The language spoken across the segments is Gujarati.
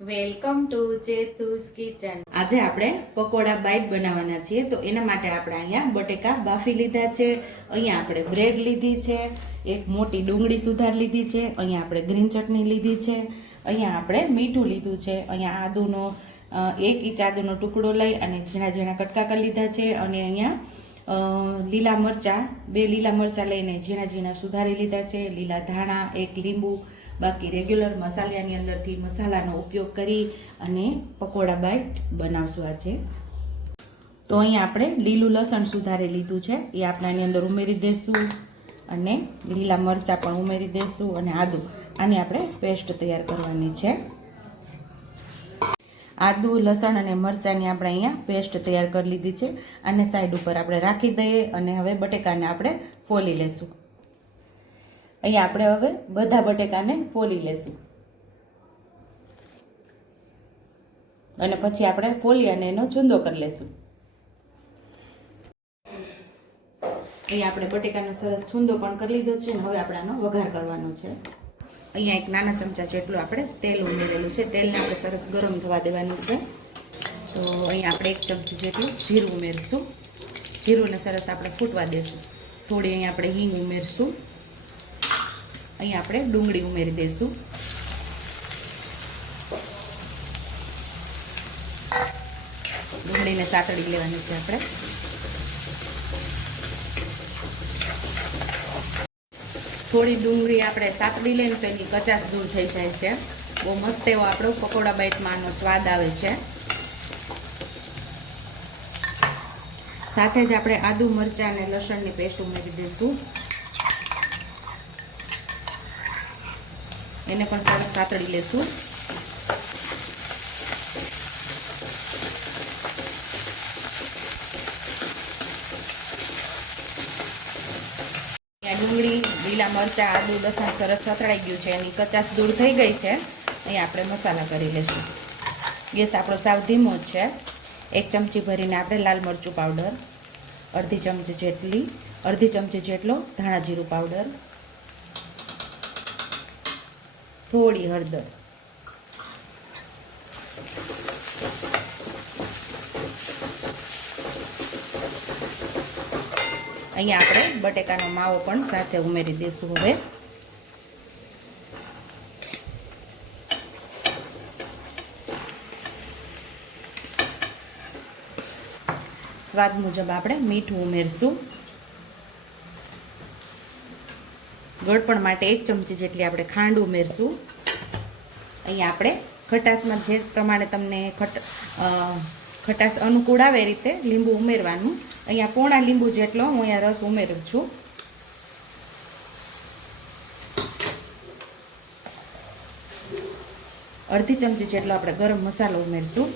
Welcome to ચેતુસ kitchen. આજે આપણે પકોડા બાઈટ બનાવવાના છીએ। તો એના માટે આપણે અહીંયા બટેકા બાફી લીધા છે, અહીંયા આપણે બ્રેડ લીધી છે, એક મોટી ડુંગળી સુધાર લીધી છે, અહીંયા આપણે ગ્રીન ચટણી લીધી છે, અહીંયા આપણે મીઠું લીધું છે, અહીંયા આદુનો 1 ઇંચ આદુનો ટુકડો લઈ અને ઝીણા ઝીણા કટકા કરી લીધા છે, અને અહીંયા લીલા મરચાં 2 લીલા મરચાં લઈને ઝીણા ઝીણા સુધારી લીધા છે, લીલા ધાણા, 1 લીંબુ, બાકી રેગ્યુલર મસાલાની અંદરથી મસાલાનો ઉપયોગ કરી અને પકોડા બાઈટ બનાવશું આજે। તો અહીંયા આપણે લીલું લસણ સુધારી લીધું છે, એ આપણે આની અંદર ઉમેરી દઈશું, અને લીલા મરચાં પણ ઉમેરી દઈશું, અને આદુ, આની આપણે પેસ્ટ તૈયાર કરવાની છે। આદુ, લસણ અને મરચાંની આપણે અહીંયા પેસ્ટ તૈયાર કરી લીધી છે। આને સાઈડ ઉપર આપણે રાખી દઈએ અને હવે બટેકાને આપણે ફોલી લેશું। અહીંયા આપણે હવે બધા બટેકાને ફોલી લેશું, અને પછી આપણે ફોલી અને એનો ચૂંદો કરી લેશું। અહીંયા આપણે બટેકાનો સરસ ચૂંદો પણ કરી લીધો છે, અને હવે આપણે આનો વઘાર કરવાનો છે। અહીંયા એક નાના ચમચા જેટલું આપણે તેલ ઉમેરેલું છે, તેલને આપણે સરસ ગરમ થવા દેવાનું છે। તો અહીંયા આપણે 1 ચમચી જેટલું જીરું ઉમેરશું, જીરુંને સરસ આપણે ફૂટવા દઈશું। થોડી અહીંયા આપણે હિંગ ઉમેરશું, અહીંયા આપણે ડુંગળી ઉમેરી દઈશું, ડુંગળીને સાતળી લેવાની છે આપણે। થોડી ડુંગળી આપણે સાતળી લઈએ તો એની કચાશ દૂર થઈ જાય છે, બહુ મસ્ત એવો આપણો પકોડા બાઈટમાં આનો સ્વાદ આવે છે। સાથે જ આપણે આદુ, મરચાં અને લસણની પેસ્ટ ઉમેરી દઈશું, એને પણ સરસ સાતળી લેશું। ડુંગળી, લીલા મરચાં, આદુ, લસણ સરસ સતળાઈ ગયું છે, એની કચાશ દૂર થઈ ગઈ છે। અહીંયા આપણે મસાલા કરી લઈશું। ગેસ આપણો સાવ ધીમો જ છે। 1 ચમચી ભરીને આપણે લાલ મરચું પાવડર, અડધી ચમચી જેટલો ધાણા જીરું પાવડર, થોડી હળદર, અહીંયા આપણે બટેકાનો માવો પણ સાથે ઉમેરી દઈશું। હવે સ્વાદ મુજબ આપણે મીઠું ઉમેરશું, ગળપણ માટે 1 ચમચી જેટલી આપણે ખાંડ ઉમેરશું। અહીંયા આપણે ખટાશમાં જે પ્રમાણે તમને ખટાશ અનુકૂળ આવે એ રીતે લીંબુ ઉમેરવાનું। અહીંયા પોણા લીંબુ જેટલો હું અહીંયા રસ ઉમેરું છું। અડધી ચમચી જેટલો આપણે ગરમ મસાલો ઉમેરશું,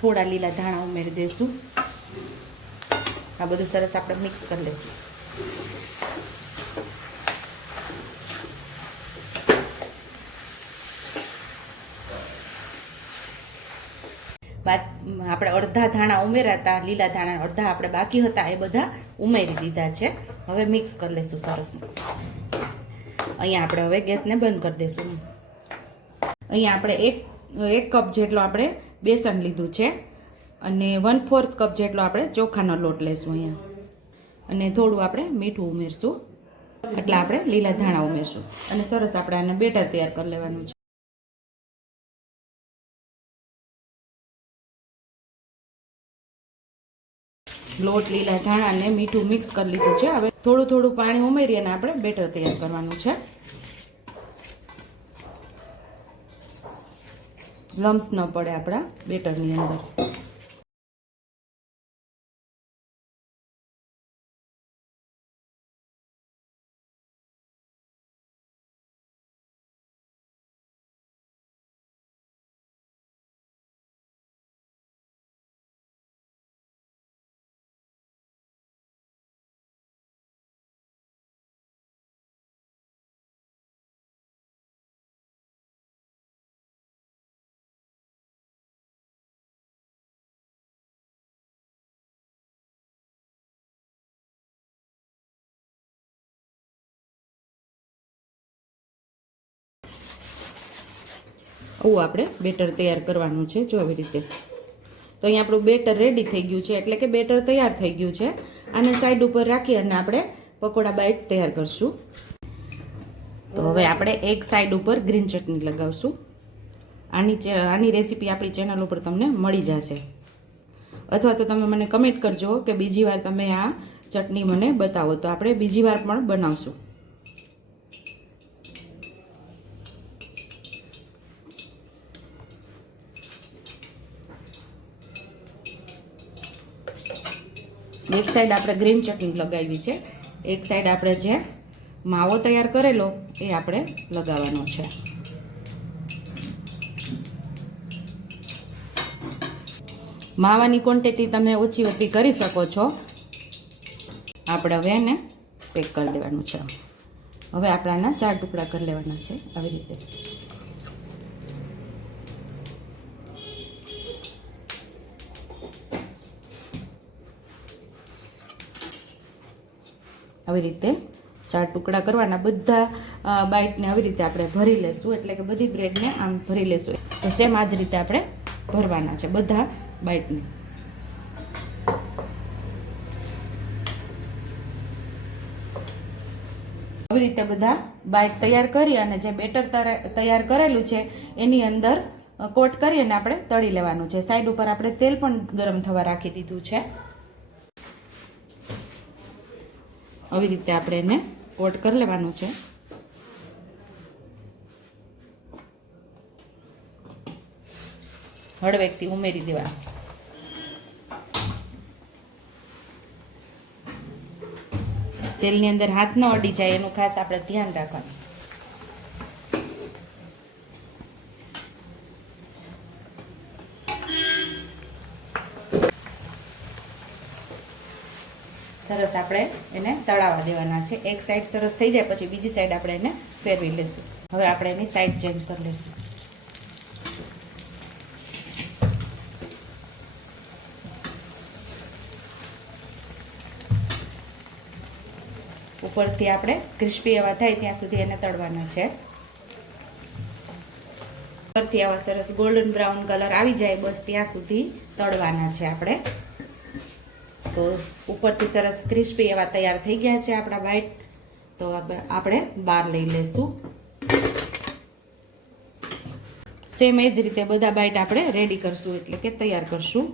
થોડા લીલા ધાણા ઉમેરી દઈશું। આ બધું સરસ આપણે મિક્સ કરી લઈશું। બાદ આપણે અડધા ધાણા ઉમેરાતા, લીલા ધાણા અડધા આપણે બાકી હતા એ બધા ઉમેરી દીધા છે। હવે મિક્સ કરી લઈશું સરસ। અહીંયા આપણે હવે ગેસને બંધ કરી દઈશું। અહીંયા આપણે એક કપ જેટલો આપણે બેસન લીધું છે, અને 1/4 કપ જેટલો આપણે ચોખાનો લોટ લઈશું અહીંયા, અને થોડું આપણે મીઠું ઉમેરશું, એટલે આપણે લીલા ધાણા ઉમેરશું, અને સરસ આપણે આને બેટર તૈયાર કરી લેવાનું છે। લોટ, લીલા ધાણા અને મીઠું મિક્સ કરી લીધું છે। હવે થોડું થોડું પાણી ઉમેરી અને આપણે બેટર તૈયાર કરવાનું છે। લમ્સ ન પડે આપણા બેટરની અંદર। આવું આપણે બેટર તૈયાર કરવાનું છે. જો આવી રીતે. તો અહીંયા આપણું બેટર રેડી થઈ ગયું છે, એટલે કે બેટર તૈયાર થઈ ગયું છે. આને સાઈડ ઉપર રાખી અને આપણે પકોડા બાઈટ તૈયાર કરશું. તો હવે આપણે એક સાઈડ ઉપર ગ્રીન ચટણી લગાવશું. આની રેસીપી આપણી ચેનલ ઉપર તમને મળી જશે, અથવા તો તમે મને કમેન્ટ કરજો કે બીજી વાર તમે આ ચટણી મને બતાવો, તો આપણે બીજી વાર પણ બનાવશું. એક સાઈડ આપણે ગ્રીન ચટણી લગાવી છે, એક સાઈડ આપણે જે માવો તૈયાર કરેલો એ આપણે લગાવવાનો છે. માવાની ક્વોન્ટિટી તમે ઓછી વધી કરી શકો છો. આપણે હવે એને પેક કરી દેવાનું છે. હવે આપણે આના 4 ટુકડા કરી લેવાના છે આવી રીતે. આવી રીતે 4 ટુકડા કરવાના. બધા બાઈટને આવી રીતે આપણે ભરી લેશું, એટલે કે બધી બ્રેડને આમ ભરી લેશું. તો સેમ આ જ રીતે આપણે ભરવાના છે બધા બાઈટને. આવી રીતે બધા બાઈટ તૈયાર કરી અને જે બેટર તૈયાર કરેલું છે એની અંદર કોટ કરી અને આપણે તળી લેવાનું છે. સાઈડ ઉપર આપણે તેલ પણ ગરમ થવા રાખી દીધું છે. આવી રીતે આપણે એને કોટ કરી લેવાનું છે. હળવેકથી ઉમેરી દેવા. તેલની અંદર હાથ ન અડી જાય એનું ખાસ આપણે ધ્યાન રાખવાનું. સરસ આપણે એને તળાવવા દેવાના છે. એક સાઈડ સરસ થઈ જાય પછી બીજી સાઈડ આપણે એને ફેરવી લઈશું. હવે આપણે એની સાઈડ ચેન્જ કરી લઈશું. ઉપરથી આપણે ક્રિસ્પી એવા થાય ત્યાં સુધી એને તળવાના છે. ઉપરથી આવા સરસ ગોલ્ડન બ્રાઉન કલર આવી જાય બસ ત્યાં સુધી તળવાના છે આપણે. તો ઉપરથી સરસ ક્રિસ્પી એવા તૈયાર થઈ ગયા છે આપણા બાઈટ. તો આપણે બહાર લઈ લઈશું. સેમ એ જ રીતે બધા બાઈટ આપણે રેડી કરશું, એટલે કે તૈયાર કરશું.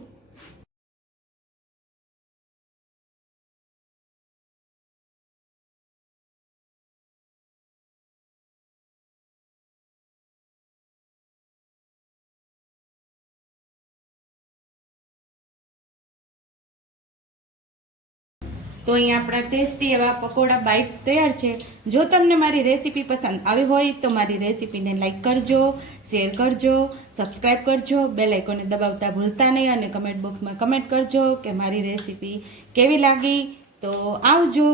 તો અહીંયા આપણા ટેસ્ટી એવા પકોડા બાઈટ તૈયાર છે. જો તમને મારી રેસીપી પસંદ આવી હોય તો મારી રેસીપીને લાઈક કરજો, શેર કરજો, સબસ્ક્રાઈબ કરજો, બેલ આઇકોનને દબાવતા ભૂલતા નહીં અને કમેન્ટ બોક્સમાં કમેન્ટ કરજો કે મારી રેસીપી કેવી લાગી. તો આવજો.